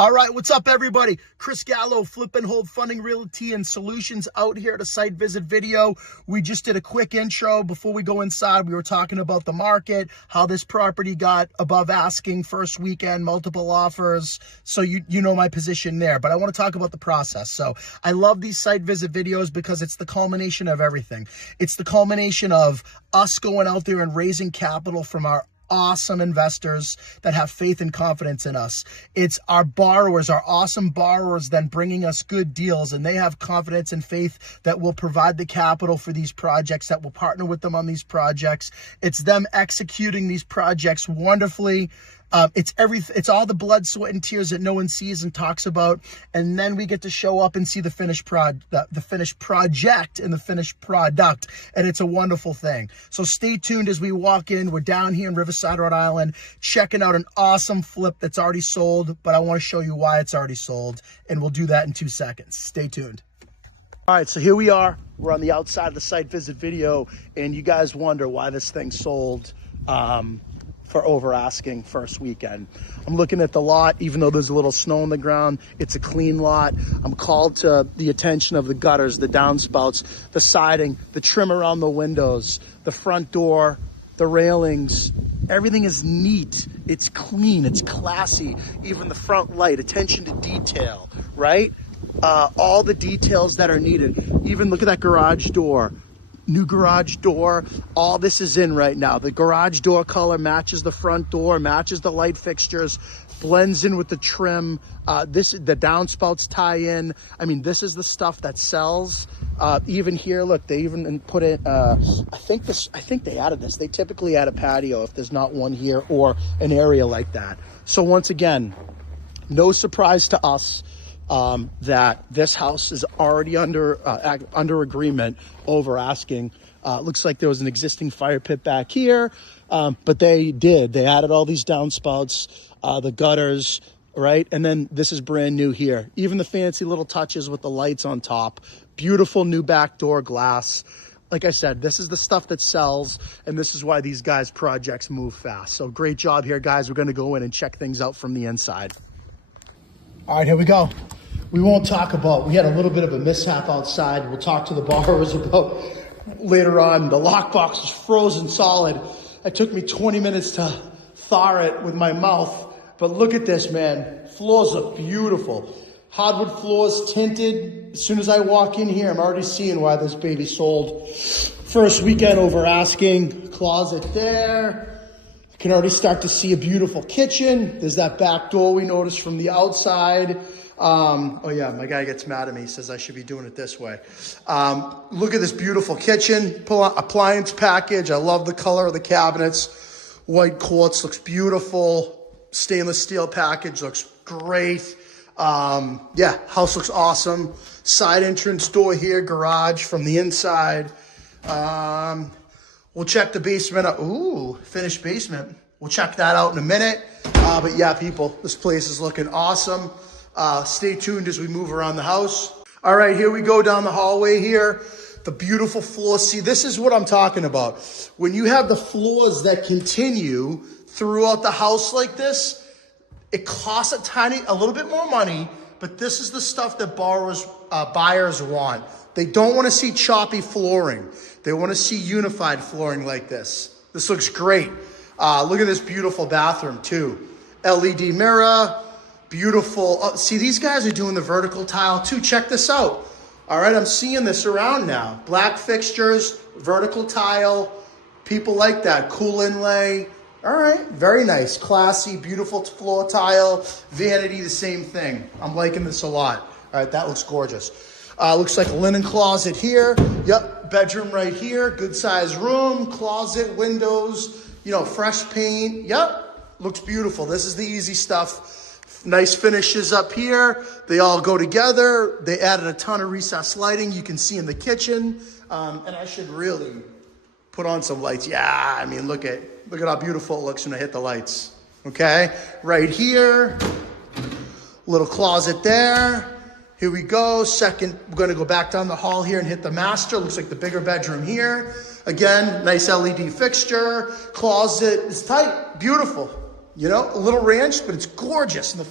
All right, what's up, everybody? Chris Gallo, Flip and Hold Funding Realty and Solutions out here at a site visit video. We just did a quick intro. Before we go inside, we were talking about the market, how this property got above asking first weekend, multiple offers. So you know my position there, but I want to talk about the process. So I love these site visit videos because it's the culmination of everything. It's the culmination of us going out there and raising capital from our awesome investors that have faith and confidence in us. It's our borrowers, our awesome borrowers, then bringing us good deals, and they have confidence and faith that we'll provide the capital for these projects, that we'll partner with them on these projects. It's them executing these projects wonderfully. It's all the blood, sweat, and tears that no one sees and talks about, and then we get to show up and see the finished the finished project and the finished product, and it's a wonderful thing. So stay tuned as we walk in. We're down here in Riverside, Rhode Island, checking out an awesome flip that's already sold, but I want to show you why it's already sold, and we'll do that in 2 seconds. Stay tuned. All right, so here we are. We're on the outside of the site visit video, and you guys wonder why this thing sold for over asking first weekend. I'm looking at the lot, even though there's a little snow on the ground, it's a clean lot. I'm called to the attention of the gutters, the downspouts, the siding, the trim around the windows, the front door, the railings. Everything is neat, it's clean, it's classy. Even the front light, attention to detail, right? All the details that are needed. Even look at that garage door. New garage door, all this is in right now. The garage door color matches the front door, matches the light fixtures, blends in with the trim. The downspouts tie in. I mean, this is the stuff that sells. Even here, look, they even put it, I think they added this. They typically add a patio if there's not one here or an area like that. So once again, no surprise to us that this house is already under agreement over asking. Looks like there was an existing fire pit back here, but they added all these downspouts, the gutters, right? And then this is brand new here. Even the fancy little touches with the lights on top. Beautiful new back door glass. Like I said, this is the stuff that sells, and this is why these guys' projects move fast. So great job here, guys. We're going to go in and check things out from the inside. All right, here we go. We won't talk about, we had a little bit of a mishap outside. We'll talk to the borrowers about later on. The lockbox was frozen solid. It took me 20 minutes to thaw it with my mouth. But look at this, man. Floors look beautiful. Hardwood floors, tinted. As soon as I walk in here, I'm already seeing why this baby sold. First weekend over asking. Closet there. You can already start to see a beautiful kitchen. There's that back door we noticed from the outside. Oh yeah, my guy gets mad at me, says I should be doing it this way. Look at this beautiful kitchen, appliance package. I love the color of the cabinets. White quartz looks beautiful. Stainless steel package looks great. Yeah, house looks awesome. Side entrance door here, garage from the inside. We'll check the basement out. Ooh, finished basement. We'll check that out in a minute. But yeah, people, this place is looking awesome. Stay tuned as we move around the house. All right, here we go down the hallway here. The beautiful floors. See, this is what I'm talking about. When you have the floors that continue throughout the house like this, it costs a little bit more money, but this is the stuff that buyers want. They don't want to see choppy flooring. They want to see unified flooring like this. This looks great. Look at this beautiful bathroom too. LED mirror. Beautiful. Oh, see, these guys are doing the vertical tile too. Check this out. All right, I'm seeing this around now. Black fixtures, vertical tile. People like that. Cool inlay. All right, very nice. Classy, beautiful floor tile. Vanity, the same thing. I'm liking this a lot. All right, that looks gorgeous. Looks like a linen closet here. Yep, bedroom right here. Good size room, closet, windows, fresh paint. Yep, looks beautiful. This is the easy stuff. Nice finishes up here. They all go together. They added a ton of recessed lighting. You can see in the kitchen. And I should really put on some lights. Yeah, I mean, look at how beautiful it looks when I hit the lights. Okay, right here. Little closet there. Here we go. Second, we're going to go back down the hall here and hit the master. Looks like the bigger bedroom here. Again, nice LED fixture. Closet is tight. Beautiful. You know, a little ranch, but it's gorgeous. And the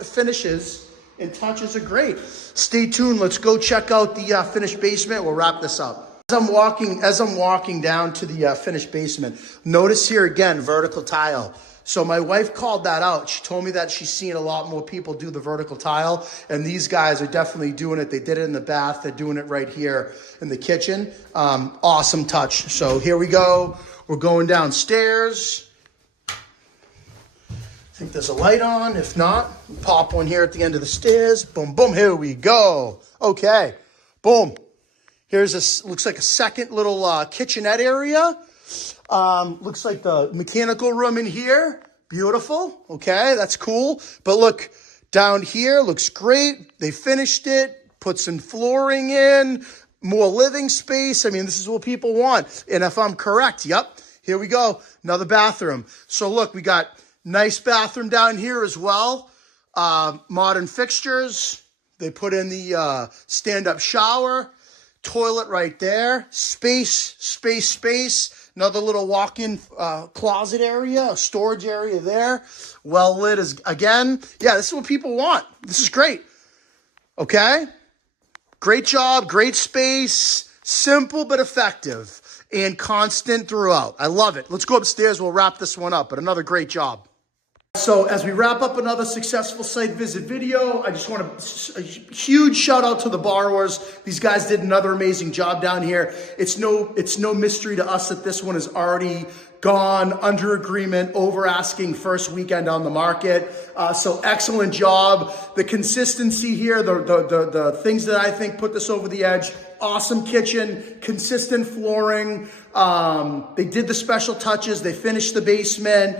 finishes and touches are great. Stay tuned. Let's go check out the finished basement. We'll wrap this up. As I'm walking down to the finished basement, notice here again, vertical tile. So my wife called that out. She told me that she's seen a lot more people do the vertical tile, and these guys are definitely doing it. They did it in the bath. They're doing it right here in the kitchen. Awesome touch. So here we go. We're going downstairs. I think there's a light on. If not, pop one here at the end of the stairs. Boom, boom. Here we go. Okay. Boom. Here's looks like a second little kitchenette area. Looks like the mechanical room in here. Beautiful. Okay, that's cool. But look, down here looks great. They finished it, put some flooring in, more living space. I mean, this is what people want. And if I'm correct, yep, here we go. Another bathroom. So look, we got nice bathroom down here as well. Modern fixtures. They put in the stand-up shower. Toilet right there. Space, space, space. Another little walk-in closet area, a storage area there. Well lit as again. Yeah, this is what people want. This is great. Okay? Great job, great space, simple but effective, and constant throughout. I love it. Let's go upstairs. We'll wrap this one up, but another great job. So as we wrap up another successful site visit video, I just want a huge shout out to the borrowers. These guys did another amazing job down here. It's no mystery to us that this one is already gone, under agreement, over asking, first weekend on the market. So excellent job. The consistency here, the things that I think put this over the edge. Awesome kitchen, consistent flooring. They did the special touches. They finished the basement.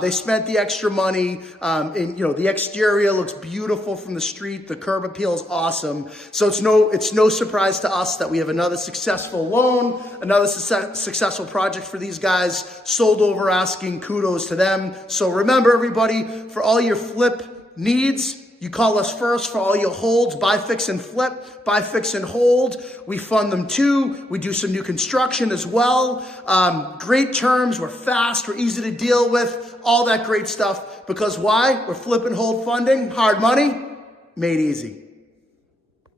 They spent the extra money. And you know, the exterior looks beautiful from the street. The curb appeal is awesome. So it's no surprise to us that we have another successful loan, another successful project for these guys. Sold over asking, kudos to them. So remember, everybody, for all your flip needs, you call us first. For all your holds, buy, fix, and flip, buy, fix, and hold. We fund them too. We do some new construction as well. Great terms. We're fast. We're easy to deal with. All that great stuff. Because why? We're flip and hold funding. Hard money made easy.